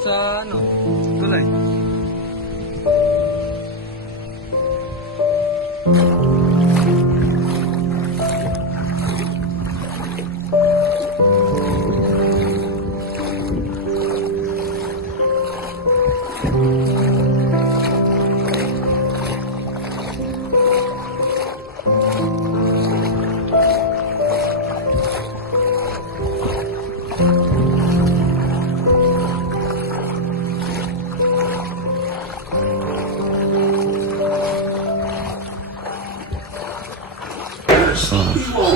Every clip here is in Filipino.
Sa ano? Tulay.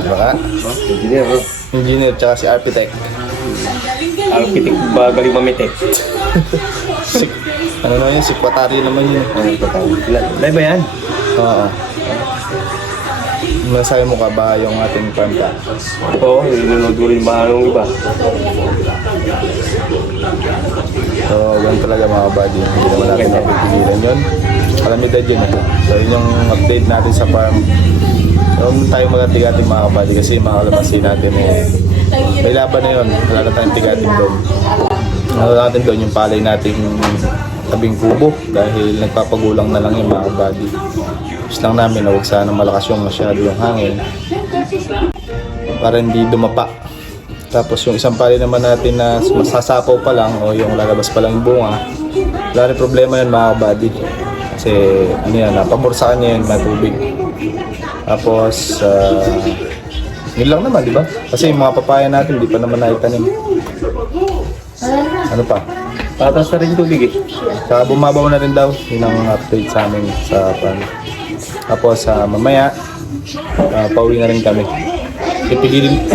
Diba? Engineer, bro. Engineer tsaka si architect. Architect ba galing mamitek? Ano na yun? Sikwatari naman yun. Live ba yan? Oo. Masabi mo ka ba yung ating farm ka? Oo, nilunod ko rin ba anong iba? So, ganun talaga mga buddy. Hindi naman natin napipigilan yun. Kalamidad yun eh. So, yun yung update natin sa farm. Huwag tayo magatigating mga buddy kasi mga kalamansi natin eh. May laban na yun. Wala na tayong tigating doon. Ano natin doon yung palay nating tabing kubo dahil nagpapagulang na lang yung mga buddy. Gusto lang namin na huwag sana malakas yung masyado yung hangin para hindi dumapa. Tapos yung isang pali naman natin na masasapaw pa lang o yung lalabas pa lang yung bunga, wala rin problema yun mga buddy. Kasi ano yan, pabor sa kanya yun, matubig. Tapos yun lang naman, di ba? Kasi yung mga papaya natin, di pa naman naitanim. Ano pa? Tatas na rin tubig eh. Saka bumabaw na rin daw. Yun ang update sa amin sa pan. Tapos mamaya, pauwi na rin kami.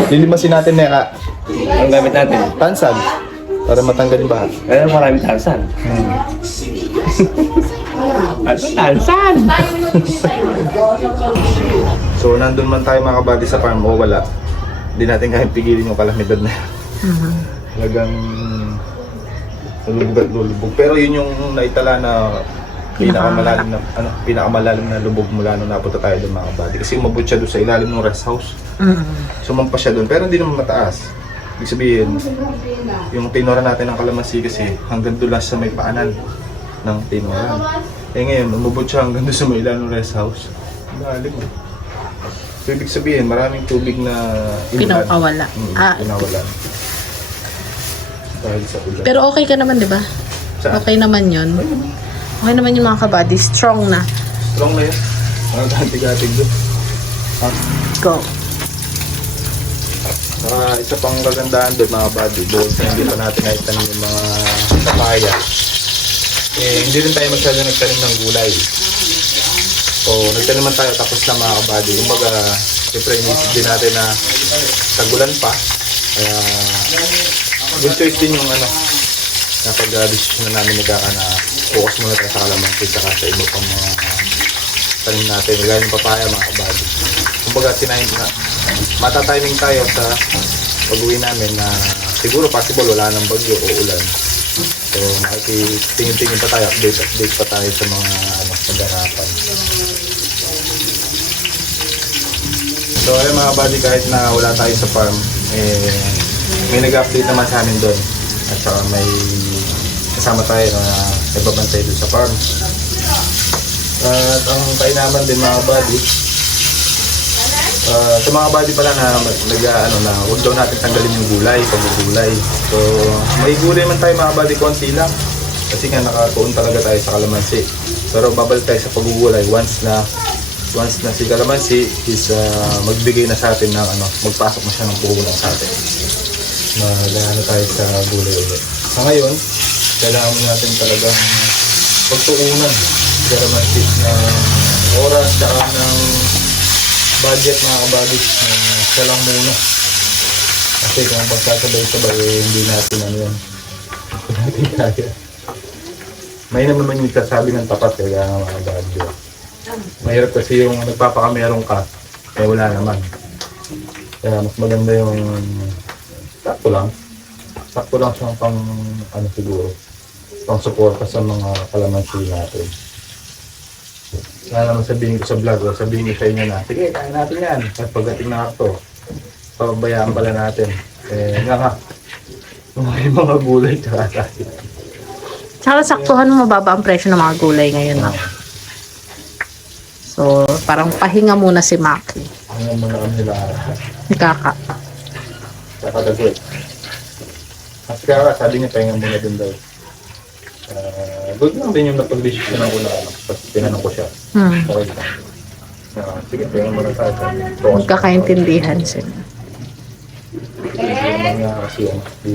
Lilimasin natin neka. Ang gamit natin? Tansan. Para matanggal yung bahat. Kaya maraming tansan. Tansan! So nandun man tayo mga kabady sa farm o wala. Hindi natin kaya pigilin yung kalamidad na yan. Talagang lulubog at lulubog. Pero yun yung naitala na pinakamalalim na lubog mula nung napunta tayo doon mga kabady. Kasi umabot siya doon sa ilalim ng rest house. Sumampa siya doon, pero hindi naman mataas. Ibig sabihin, yung tinora natin ng kalamansi kasi hanggang doon lang sa may paanan ng tinora. Eh ngayon, umabot siya hanggang doon sa may ilalim ng rest house. Lalim eh. So ibig sabihin, maraming tubig na Pinawala. Pinawala. Dahil sa ulan. Pero okay ka naman, di ba? Saan? Okay naman yun. Okay naman yung mga kabady. Strong na. Strong na yun. Mga gantig-gatig doon. Go. Isa pang kagandahan doon mga buddy, bukod sa hindi pa natin naitanim yung mga papaya, hindi rin tayo masyado nagtanim ng gulay. So, nagtanim man tayo tapos na mga kabady. Kumbaga, siyempre inisip din natin na tagulan pa. Kaya, good choice din yung napag-decision na namin na focus muna tayo sa kalamansi at sa iba pang mga tanim natin. Gaya ng papaya mga kabady. Kumbaga, matatiming tayo sa pag-uwi namin na siguro possible wala nang bagyo o ulan. So, makitingin-tingin pa tayo, update pa tayo sa mga pag-arapan. So, ayun mga buddy, kahit na wala tayo sa farm, may nag-update naman sa amin doon. At saka may kasama tayo na nagbabantay doon sa farm. At ang kainaman din mga buddy, sa mga buddy pala na huwag daw natin tanggalin yung paggugulay. So, may gulay man tayo mga buddy, konti lang. Kasi nga nakatuon talaga tayo sa kalamansi. Pero babalik tayo sa paggugulay once na si kalamansi is magbigay na sa atin ng magpasok na siya ng puhunan sa atin. Magano tayo sa gulay ulit. Sa ngayon, kailangan natin talagang pagtuunan si kalamansi na oras at ng budget mga kabagis na siya lang muna. Kasi kung pagkasabay-sabay hindi natin yun. Hindi kaya. May naman yung nagsasabi ng tapat kaya mga kabagis. Mahirap kasi yung nagpapakamerong ka wala naman. Kaya mas maganda yung sakto lang siyang pang siguro pang suporta sa mga kalamansi natin. Naman sabihin ko sa vlog o sabihin ko sa inyo na sige, kaya natin yan. At pagdating na ito, pabayaan pala natin. May mga gulay tsaka tayo. Tsaka saktuhan mo mababa ang presyo ng mga gulay ngayon. So, parang pahinga muna si Maki. Hanggang muna kami nila. Ni Kaka. Tsaka dagwit. Mas kaya sabi niya pahinga muna din daw. Good lang din yung napag-decision ko na tapos tinanong ko siya. Okay lang. Sige, pahinga muna tayo. Magkakaintindihan sila. Kasi kasi